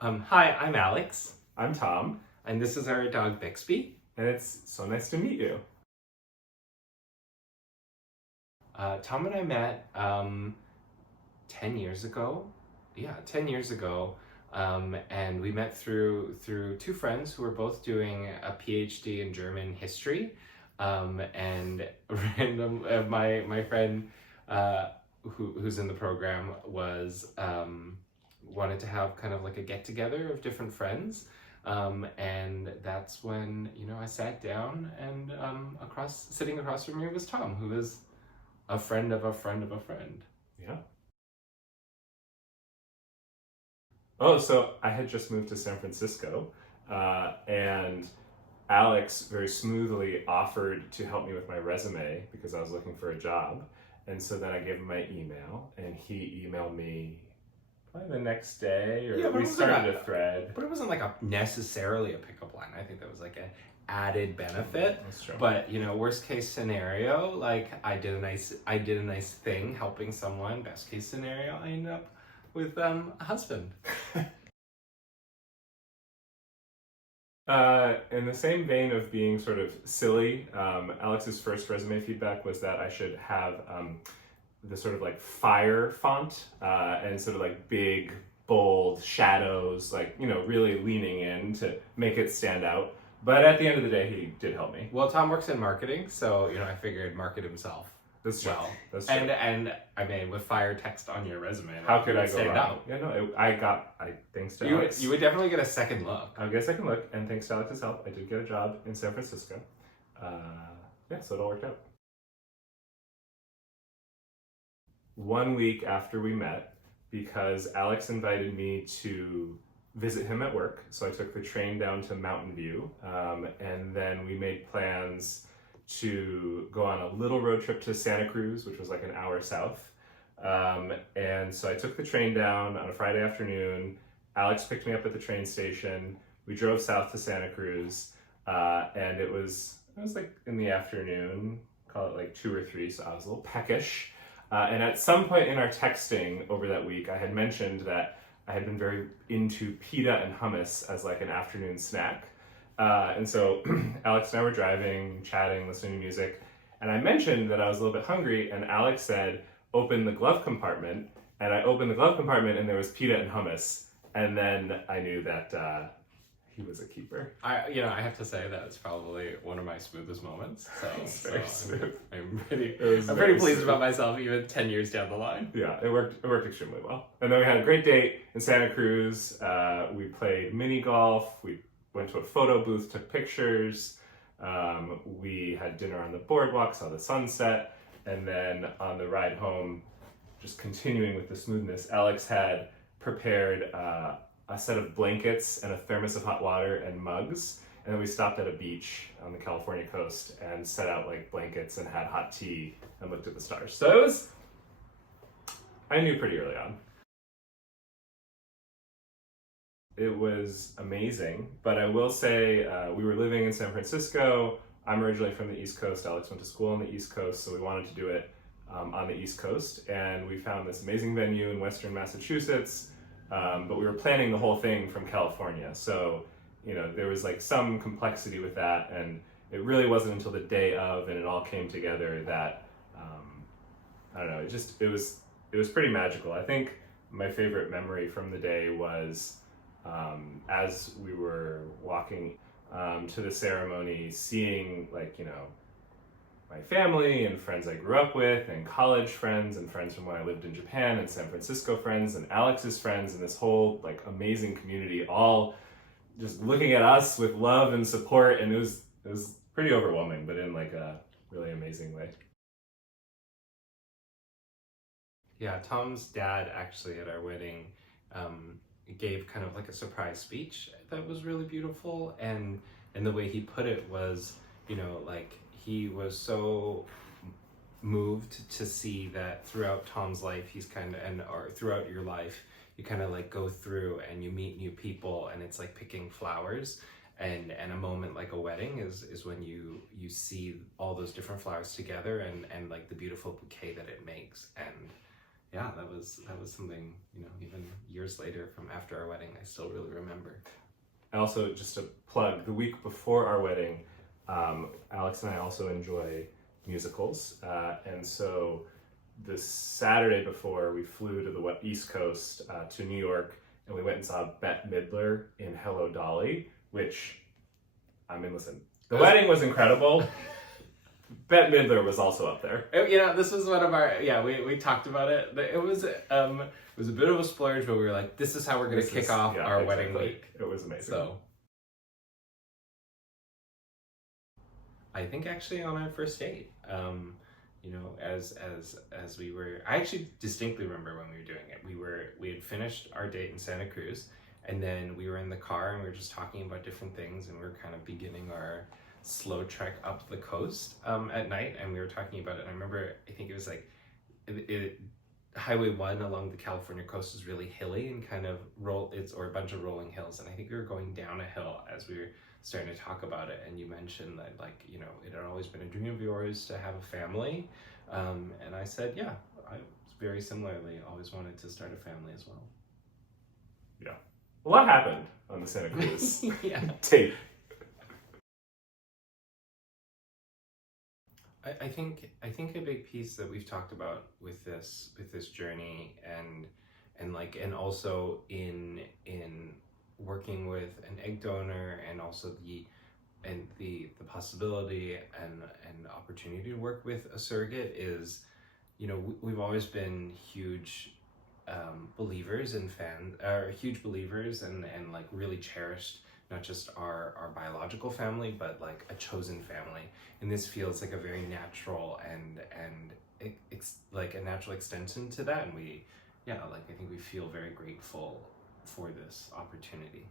Hi, I'm Alex, I'm Tom, and this is our dog Bixby. and it's so nice to meet you. Tom and I met 10 years ago. Yeah, 10 years ago. And we met through two friends who were both doing a PhD in German history. And my friend who's in the program was wanted to have kind of like a get together of different friends. And that's when, I sat down and sitting across from me was Tom, who is a friend of a friend of a friend. Yeah. Oh, so I had just moved to San Francisco, and Alex very smoothly offered to help me with my resume because I was looking for a job. And so then I gave him my email, and he emailed me probably the next day, or Yeah, but we it wasn't started a thread. But it wasn't like necessarily a pickup line. I think that was like an added benefit. That's true. But worst case scenario, like I did a nice thing helping someone. Best case scenario, I ended up with a husband. In the same vein of being sort of silly, Alex's first resume feedback was that I should have the sort of like fire font and sort of like big, bold shadows, like, really leaning in to make it stand out. But at the end of the day, he did help me. Well, Tom works in marketing, so I figured market himself. That's true. Well, That's true. and I mean, with fire text on your resume, How could I go stand wrong? out? Yeah, no, I thanks to Alex. You would definitely get a second look. I'll get a second look, and thanks to Alex's help, I did get a job in San Francisco. Yeah, so it all worked out. 1 week after we met, because Alex invited me to visit him at work, so I took the train down to Mountain View, and then we made plans to go on a little road trip to Santa Cruz, which was like an hour south. And so I took the train down on a Friday afternoon. Alex picked me up at the train station. We drove south to Santa Cruz, and it was like in the afternoon, call it like 2 or 3, so I was a little peckish. And at some point in our texting over that week, I had mentioned that I had been very into pita and hummus as like an afternoon snack. And so Alex and I were driving, chatting, listening to music, and I mentioned that I was a little bit hungry, and Alex said, open the glove compartment, and I opened the glove compartment and there was pita and hummus, and then I knew that he was a keeper. I have to say that it's probably one of my smoothest moments. It's very smooth. I'm pretty very pleased smooth. about myself, even 10 years down the line. Yeah, it worked extremely well. And then we had a great date in Santa Cruz. We played mini golf. We went to a photo booth, took pictures. We had dinner on the boardwalk, saw the sunset. And then on the ride home, just continuing with the smoothness, Alex had prepared a set of blankets and a thermos of hot water and mugs. And then we stopped at a beach on the California coast and set out like blankets and had hot tea and looked at the stars. So I knew pretty early on. It was amazing, but I will say we were living in San Francisco. I'm originally from the East Coast. Alex went to school on the East Coast, so we wanted to do it on the East Coast. And we found this amazing venue in Western Massachusetts, but we were planning the whole thing from California. So, there was like some complexity with that, and it really wasn't until the day of, and it all came together that, I don't know, it was pretty magical. I think my favorite memory from the day was as we were walking to the ceremony, seeing my family and friends I grew up with, and college friends and friends from when I lived in Japan, and San Francisco friends and Alex's friends, and this whole like amazing community all just looking at us with love and support, and it was pretty overwhelming, but in like a really amazing way. Yeah, Tom's dad actually at our wedding gave kind of like a surprise speech that was really beautiful, and the way he put it was, like he was so moved to see that throughout Tom's life, he's kind of, or throughout your life, you kind of like go through and you meet new people, and it's like picking flowers, and a moment like a wedding is when you see all those different flowers together, and like the beautiful bouquet that it makes. And yeah, that was something, even years later from after our wedding, I still really remember. Also, just to plug, the week before our wedding, Alex and I also enjoy musicals, and so the Saturday before, we flew to the East Coast, to New York, and we went and saw Bette Midler in Hello Dolly, which, I mean, listen, the wedding was incredible. Bette Midler was also up there. This was one of our, we talked about it. It was a bit of a splurge, but we were like, this is how we're going to kick off our wedding week. It was amazing. So, I think actually on our first date, as we were, I actually distinctly remember when we were doing it. We had finished our date in Santa Cruz, and then we were in the car and we were just talking about different things, and we were kind of beginning our slow trek up the coast at night, and we were talking about it. And I remember, I think it was like Highway 1 along the California coast is really hilly and kind of or a bunch of rolling hills, and I think we were going down a hill as we were starting to talk about it, and you mentioned that, like, it had always been a dream of yours to have a family, and I said, yeah, I very similarly always wanted to start a family as well. Yeah, a lot happened on the Santa Cruz yeah. tape. I think a big piece that we've talked about with this journey, and also in working with an egg donor, and also the possibility and opportunity to work with a surrogate, is, we've always been huge believers and like really cherished not just our biological family, but like a chosen family. And this feels like a very natural and like a natural extension to that. And I think we feel very grateful for this opportunity.